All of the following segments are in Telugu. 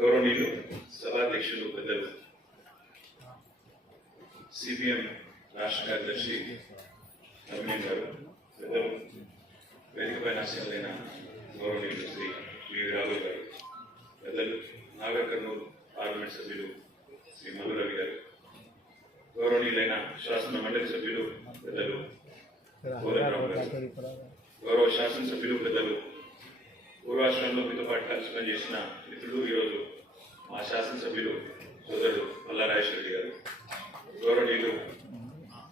గౌరవనీయులు సభాధ్యక్షులు పెద్దలు సిపిఎం రాష్ట్ర కార్యదర్శి నవీన్ గారు పెద్దలు వేదికపై ఆశీలైన గౌరవనీయులు శ్రీ వి రాఘవ్ గారు పెద్దలు నాగర్ కర్నూలు పార్లమెంట్ సభ్యులు శ్రీ మధు రవి గారు గౌరవనీయులైన శాసన మండలి సభ్యులు పెద్దలు కోదండరావు గారు గౌరవ శాసనసభ్యులు పెద్దలు పూర్వాశ్రమంలో మీతో పాటు కలిసి పనిచేసిన మిత్రులు ఈరోజు మా శాసనసభ్యులు సోదరుడు మల్లారాజేశ్వరి గారు గౌరవనీయులు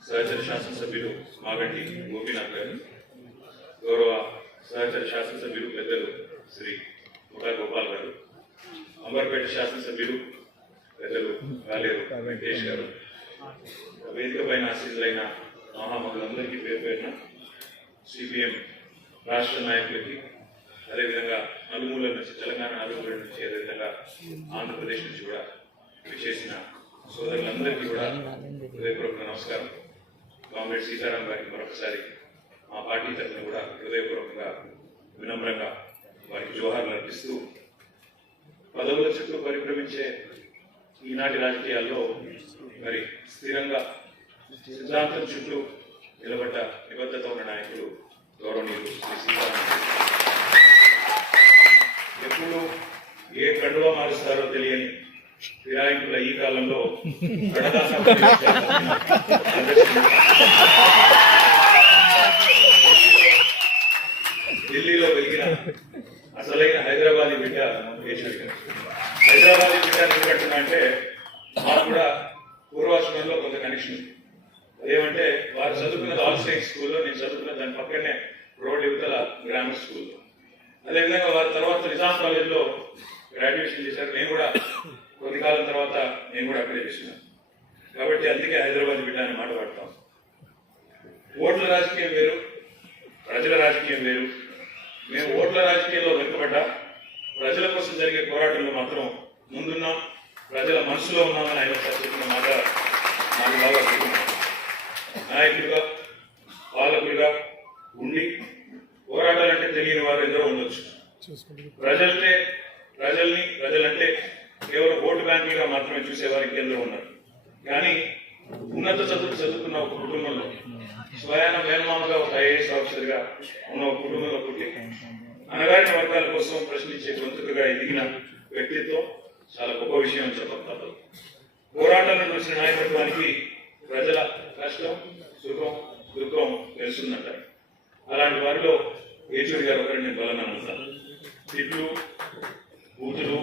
సహచర శాసనసభ్యులు మాగంటి గోపీనాథ్ గారు గౌరవ సహచర శాసనసభ్యులు పెద్దలు శ్రీ ముఖా గోపాల్ గారు అంబర్పేట శాసనసభ్యులు పెద్దలు కాలేరు వెంకటేష్ గారు. వేదిక పైన ఆశీసులైన మహామహులందరికీ పేరు పేరున సిపిఎం రాష్ట్ర నాయకులకి అదేవిధంగా నలుమూల నుంచి తెలంగాణ నలుమూల నుంచి అదేవిధంగా ఆంధ్రప్రదేశ్ నుంచి కూడా విచ్చేసిన సోదరులందరికీ కూడా హృదయపూర్వక నమస్కారం. కామ్రేడ్ సీతారాం గారికి మరొకసారి మా పార్టీ తరఫున కూడా హృదయపూర్వకంగా వినమ్రంగా వారికి జోహార్లు అర్పిస్తూ పదవుల చుట్టూ పరిభ్రమించే ఈనాటి రాజకీయాల్లో మరి స్థిరంగా సిద్ధాంతం చుట్టూ నిలబడ్డ నిబద్ధత ఉన్న నాయకులు గౌరవనీయులు శ్రీ ఢిల్లీలో పెరిగిన అసలైన హైదరాబాదీ బిడ్డ కేశవ్ గారు. హైదరాబాదీ బిడ్డ ఎందుకంటున్నా అంటే మాకు కూడా పూర్వాశ్రమంలో కొంత కనెక్షన్ ఏమంటే వారు చదువుకున్నది ఆల్ స్టేట్ స్కూల్లో నేను చదువుకున్న దాని పక్కనే రోడ్ యువతల గ్రామర్ స్కూల్లో. అదేవిధంగా వారి తర్వాత నిజాం కాలేజ్లో గ్రాడ్యుయేషన్ చేశారు. నేను కూడా కొద్ది కాలం తర్వాత నేను కూడా అక్కడే చేసినాను కాబట్టి అందుకే హైదరాబాద్ బిడ్డ అని మాట పడతాం ఓట్ల రాజకీయం వేరు ప్రజల రాజకీయం వేరు. మేము ఓట్ల రాజకీయంలో వెనుకబడ్డా ప్రజల కోసం జరిగే పోరాటంలో మాత్రం ముందున్నాం ప్రజల మనసులో ఉన్నామని ఆయన చెప్పిన మాట నాకు బాగా గుర్తుంది. నాయకులుగా పాలకులుగా ఉండి పోరాటాలంటే తెలియని వారు ఎందరో ఉండొచ్చు. ప్రజలంటే ప్రజల్ని ప్రజలంటే కేవలం ఓటు బ్యాంకులుగా మాత్రమే చూసేవారు ఇంకెందరో ఉన్నారు. కానీ ఉన్నత చదువులు చదువుకున్న ఒక కుటుంబంలో స్వయాన మేల్మామగా ఒక ఐఏఎస్ ఆఫీసర్గా ఉన్న ఒక కుటుంబంలో పుట్టి అనగారిన వర్గాల కోసం ప్రశ్నించే గొంతుకగా ఎదిగిన వ్యక్తిత్వం చాలా గొప్ప విషయం అని చెప్పగలరు వచ్చిన చూసిన నాయకత్వానికి ప్రజల కష్టం సుఖం దుఃఖం తెలుస్తుందంట. అలాంటి వారిలో యేచూరి గారు ఒకరిని నేను బలంగా తిట్లు బూతులు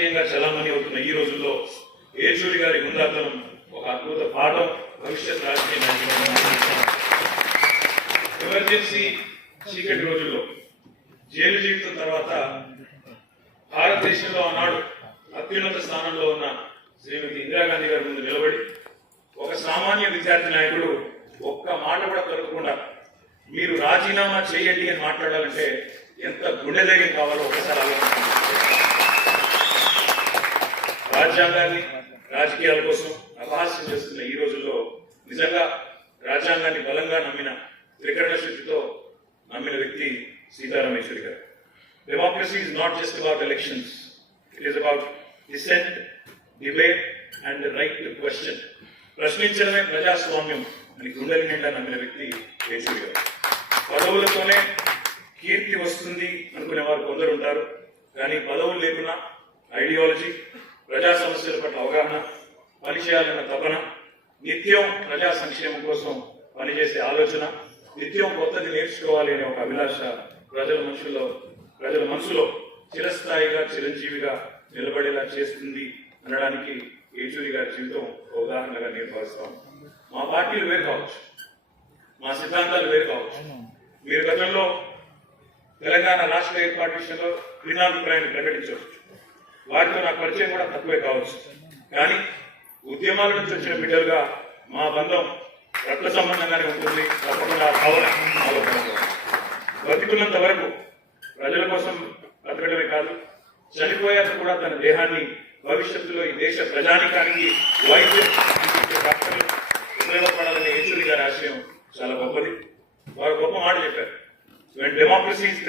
రాజకీయంగా చలామణి అవుతున్న ఈ రోజుల్లో యేచూరి గారి ముందాతనం ఒక అద్భుత పాఠం. భవిష్యత్ రాజకీయ ఎమర్జెన్సీ చీకటి రోజుల్లో జైలు జీవితం తర్వాత భారతదేశంలో ఆనాడు అత్యున్నత స్థానంలో ఉన్న శ్రీమతి ఇందిరాగాంధీ గారి ముందు నిలబడి ఒక సామాన్య విద్యార్థి నాయకుడు ఒక్క మాట కూడా కలగకుండా మీరు రాజీనామా చేయండి అని మాట్లాడాలంటే ఎంత గుండె ధైర్యం కావాలో ఒకసారి ఆలోచించండి. రాజ్యాంగాన్ని రాజకీయాల కోసం అపహాస్యం చేస్తున్న ఈ రోజుల్లో నిజంగా రాజ్యాంగాన్ని బలంగా నమ్మిన త్రికరణ శక్తితో నమ్మిన వ్యక్తి సీతారామేశ్వరి గారు. Democracy is not just about elections it is about decent debate and right to question ప్రశ్నించడమే ప్రజాస్వామ్యం అని గుండెల నిండా నమ్మిన వ్యక్తి కేసీఆర్ గారు. పదవులతోనే కీర్తి వస్తుంది అనుకునే వారు కొందరు ఉంటారు కానీ పదవులు లేకున్నా ఐడియాలజీ ప్రజా సమస్యల పట్ల అవగాహన పనిచేయాలన్న తపన నిత్యం ప్రజా సంక్షేమం కోసం పనిచేసే ఆలోచన నిత్యం కొత్తది నేర్చుకోవాలి అనే ఒక అభిలాష ప్రజల మనుషుల్లో ప్రజల మనసులో చిరస్థాయిగా చిరంజీవిగా నిలబడేలా చేస్తుంది అనడానికి ఏచూరి గారి జీవితం ఒక ఉదాహరణగా నేర్పరుస్తాం మా పార్టీలు వేరు కావచ్చు. మా సిద్ధాంతాలు వేరు కావచ్చు. మీరు గతంలో తెలంగాణ రాష్ట్ర ఏర్పాటు విషయంలో భిన్నాభిప్రాయాన్ని ప్రకటించవచ్చు. వారితో నా పరిచయం కూడా తక్కువే కావచ్చు. కానీ ఉద్యమాల నుంచి వచ్చిన బిడ్డలుగా మా బంధం రక్త సంబంధంగానే ఉంటుంది. తప్పకుండా కావాలని భావన బతికున్నంత వరకు ప్రజల కోసం బతకడమే కాదు చనిపోయాక కూడా తన దేహాన్ని భవిష్యత్తులో ఈ దేశ ప్రజానికానికి వైద్యం డాక్టర్లు ఉపయోగపడాలనే యేచూరి గారి ఆశయం చాలా గొప్పది. వారు గొప్ప మాట చెప్పారు. వెన్ డెమోక్రసీ ఇస్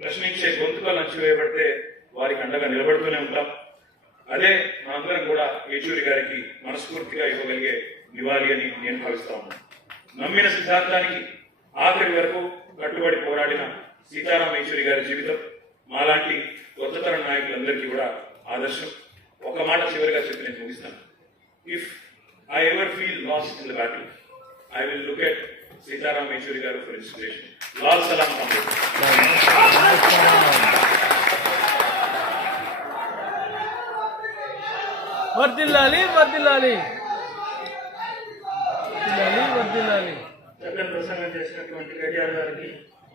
ప్రశ్నించే గొంతుకలు అణచివేయబడితే వారికి అండగా నిలబడుతూనే ఉంటాం. అదే మనందరం కూడా యేచూరి గారికి మనస్ఫూర్తిగా ఇవ్వగలిగే నివాళి అని నేను భావిస్తా ఉన్నాను. నమ్మిన సిద్ధాంతానికి ఆఖరి వరకు కట్టుబడి పోరాడిన సీతారాం యేచూరి గారి జీవితం మాలాంటి కొత్త తరం నాయకులందరికీ కూడా ఆదర్శం. ఒక మాట చివరిగా చెప్పి నేను ముగిస్తాను. If I ever feel lost in the battle I will look at Sitaram Yechury garu for inspiration Lal సలాం వర్దిల్లాలి వర్దిల్లాలి వర్దిల్లాలి చక్కని ప్రసంగం చేసినటువంటి కేటీఆర్ గారికి